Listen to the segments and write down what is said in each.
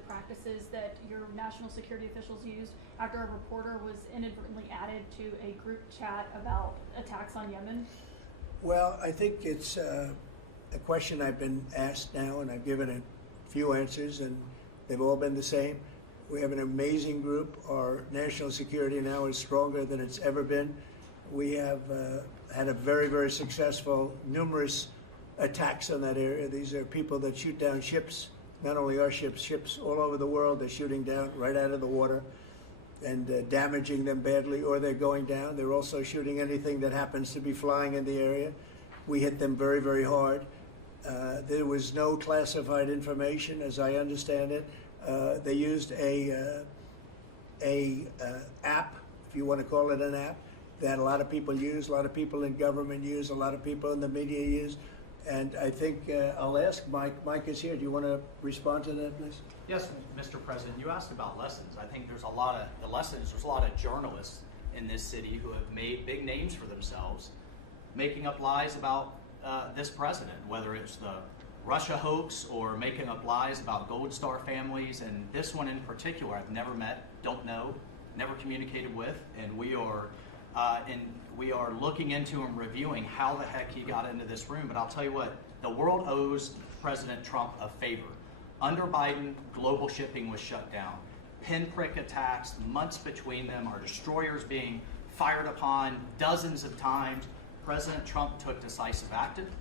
good practices that your national security officials used after a reporter was inadvertently added to a group chat about attacks on Yemen? Well, I think it's a question I've been asked now, and I've given a few answers, and they've all been the same. We have an amazing group. Our national security now is stronger than it's ever been. We have had a very, very successful, numerous attacks on that area. These are people that shoot down ships, not only our ships, ships all over the world. They're shooting down right out of the water and damaging them badly, or they're going down. They're also shooting anything that happens to be flying in the area. We hit them very, very hard. There was no classified information, as I understand it. They used a app, if you want to call it an app, that a lot of people use, a lot of people in government use, a lot of people in the media use. And I think I'll ask Mike. Mike is here. Do you want to respond to that, please? Yes, Mr. President. You asked about lessons. I think there's a lot of journalists in this city who have made big names for themselves, making up lies about this president, whether it's the Russia hoax or making up lies about Gold Star families. And this one in particular, I've never met, don't know, never communicated with, and we are looking into and reviewing how the heck he got into this room. But I'll tell you what, the world owes President Trump a favor. Under Biden, global shipping was shut down. Pinprick attacks, months between them, our destroyers being fired upon dozens of times. President Trump took decisive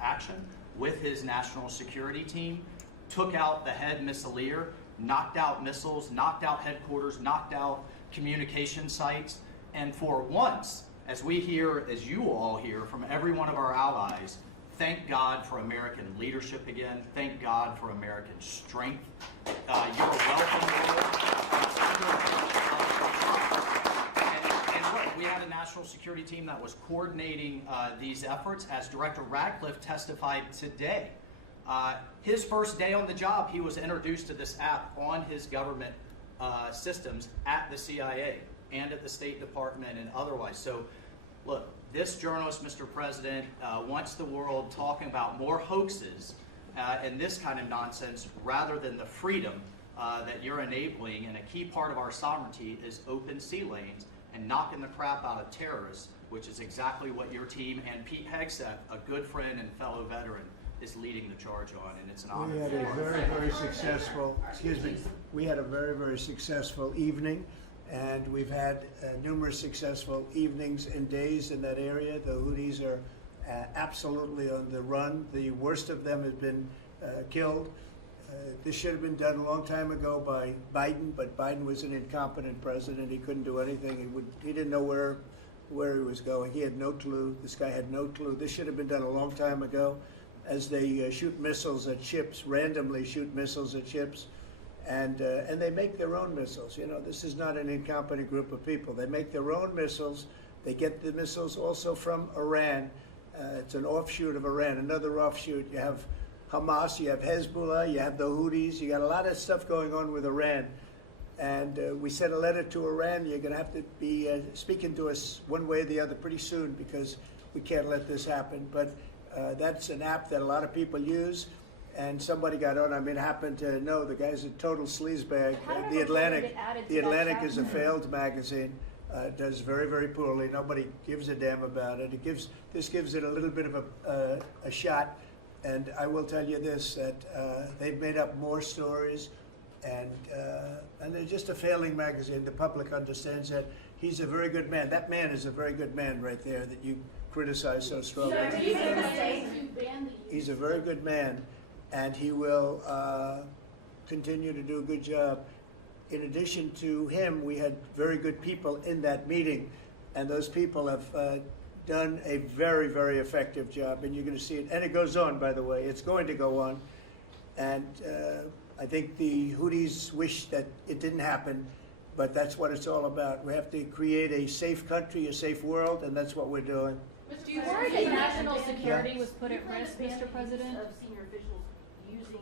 action with his national security team, took out the head missileer, knocked out missiles, knocked out headquarters, knocked out communication sites. And for once, as we hear, as you all hear from every one of our allies, thank God for American leadership again. Thank God for American strength. You're welcome. And look, we had a national security team that was coordinating these efforts. As Director Radcliffe testified today, his first day on the job, he was introduced to this app on his government systems at the CIA and at the State Department and otherwise. So, look, this journalist, Mr. President, wants the world talking about more hoaxes and this kind of nonsense rather than the freedom that you're enabling. And a key part of our sovereignty is open sea lanes and knocking the crap out of terrorists, which is exactly what your team and Pete Hegseth, a good friend and fellow veteran, is leading the charge on, and it's an honor. We had a very, very successful, we had a very, very successful evening. And we've had numerous successful evenings and days in that area. The Houthis are absolutely on the run. The worst of them have been killed. This should have been done a long time ago by Biden, but Biden was an incompetent president. He couldn't do anything. He didn't know where he was going. He had no clue. This guy had no clue. This should have been done a long time ago. As they shoot missiles at ships, randomly shoot missiles at ships. And they make their own missiles. You know, this is not an incompetent group of people. They make their own missiles. They get the missiles also from Iran. It's an offshoot of Iran, another offshoot. You have Hamas, you have Hezbollah, you have the Houthis. You got a lot of stuff going on with Iran. And we sent a letter to Iran. You're going to have to be speaking to us one way or the other pretty soon, because we can't let this happen. But that's an app that a lot of people use. And somebody got on. I mean, happened to know the guy's a total sleazebag. The Atlantic is a failed magazine. Does very, very poorly. Nobody gives a damn about it. This gives it a little bit of a shot. And I will tell you this: that they've made up more stories, and they're just a failing magazine. The public understands that. He's a very good man. That man is a very good man right there that you criticize so strongly. He's a very good man. And he will continue to do a good job. In addition to him, we had very good people in that meeting, and those people have done a very, very effective job, and you're going to see it. And it goes on, by the way. It's going to go on. And I think the Houthis wish that it didn't happen, but that's what it's all about. We have to create a safe country, a safe world, and that's what we're doing. Do you worry that national security was put at risk, Mr. President? Of senior officials using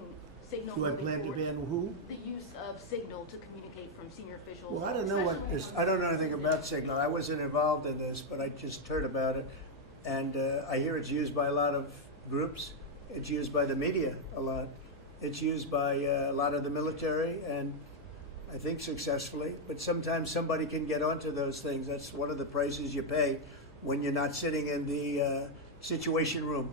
signal. Do I plan to ban who? The use of signal to communicate from senior officials. Well, I don't know I don't know anything about signal. I wasn't involved in this, but I just heard about it. And I hear it's used by a lot of groups. It's used by the media a lot. It's used by a lot of the military, and I think successfully. But sometimes somebody can get onto those things. That's one of the prices you pay when you're not sitting in the situation room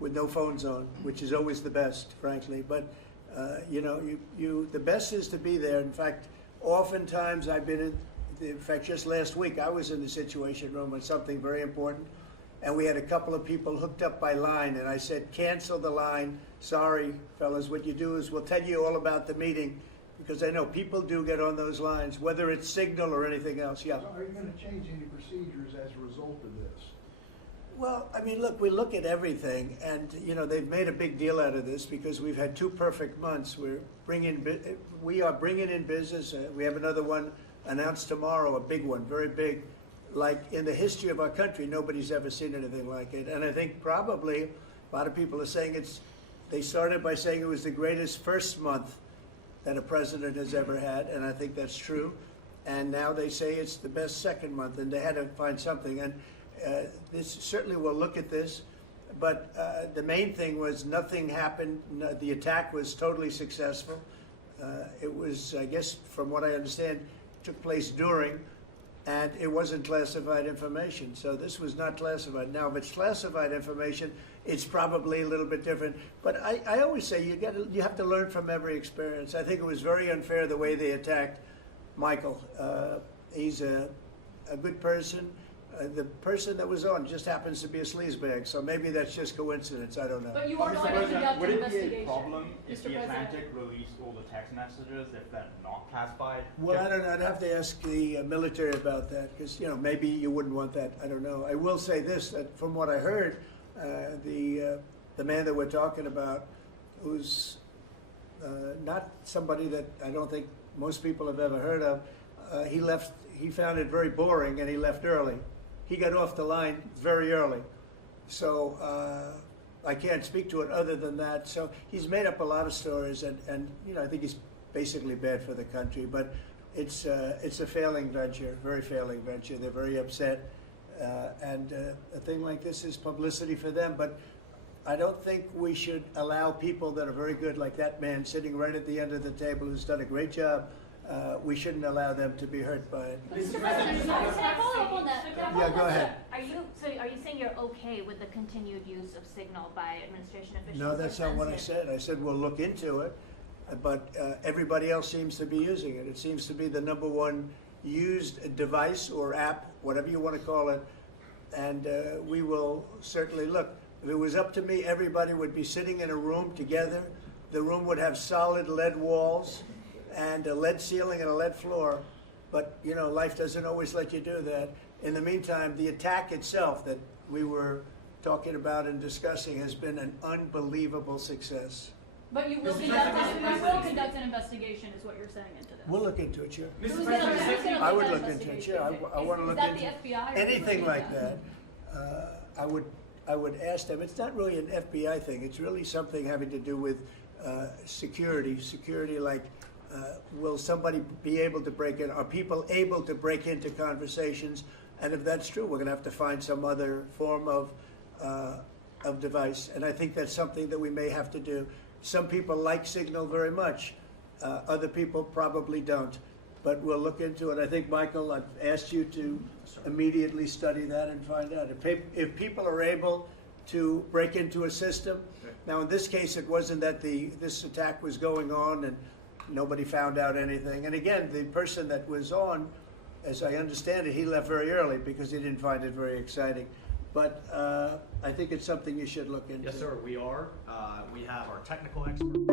with no phones on, which is always the best, frankly. But the best is to be there. In fact, oftentimes I've been in fact, just last week I was in the situation room on something very important, and we had a couple of people hooked up by line, and I said, cancel the line. Sorry, fellas, what you do is we'll tell you all about the meeting, because I know people do get on those lines, whether it's Signal or anything else. Yeah. So are you going to change any procedures as a result of this? Well, I mean, look, we look at everything, and they've made a big deal out of this because we've had 2 perfect months. We are bringing in business. We have another one announced tomorrow, a big one, very big. Like in the history of our country, nobody's ever seen anything like it. And I think probably a lot of people are saying they started by saying it was the greatest first month that a president has ever had, and I think that's true. And now they say it's the best second month, and they had to find something. And this certainly will look at this, but the main thing was nothing happened. The attack was totally successful. It was, I guess, from what I understand, took place during, and it wasn't classified information. So this was not classified. Now, if it's classified information, it's probably a little bit different. But I always say you have to learn from every experience. I think it was very unfair the way they attacked Michael. He's a good person. The person that was on just happens to be a sleazebag, so maybe that's just coincidence. I don't know. But you are Mr. going to President, conduct would an it be a investigation. problem if Mr. the President. Atlantic released all the text messages if they're not classified? Well, I don't know. I'd have to ask the military about that because maybe you wouldn't want that. I don't know. I will say this: that from what I heard, the man that we're talking about, who's not somebody that I don't think most people have ever heard of, he left. He found it very boring, and he left early. He got off the line very early. So I can't speak to it other than that. So he's made up a lot of stories, and I think he's basically bad for the country. But it's a failing venture, very failing venture. They're very upset, and a thing like this is publicity for them. But I don't think we should allow people that are very good, like that man sitting right at the end of the table, who's done a great job. We shouldn't allow them to be hurt by it. Mr. President, can I follow up on that? Yeah, go ahead. Are you saying you're okay with the continued use of Signal by administration officials? No, that's not what I said. I said we'll look into it, but everybody else seems to be using it. It seems to be the #1 used device or app, whatever you want to call it, and we will certainly look. If it was up to me, everybody would be sitting in a room together. The room would have solid lead walls and a lead ceiling and a lead floor, but life doesn't always let you do that. In the meantime, the attack itself that we were talking about and discussing has been an unbelievable success. But you will conduct an investigation, is what you're saying into this. We'll look into it, sure. Who's Mr. gonna President, I lead would that look into it, investigation? sure. I want to look Is that into the FBI? Or anything who's like doing that. I would ask them. It's not really an FBI thing. It's really something having to do with security. Security, like will somebody be able to break in? Are people able to break into conversations? And if that's true, we're going to have to find some other form of device. And I think that's something that we may have to do. Some people like Signal very much. Other people probably don't. But we'll look into it. I think, Michael, I've asked you to immediately study that and find out. If people are able to break into a system, now in this case it wasn't that this attack was going on and nobody found out anything. And again, the person that was on, as I understand it, he left very early because he didn't find it very exciting. But I think it's something you should look into. Yes, sir, we are. We have our technical expert.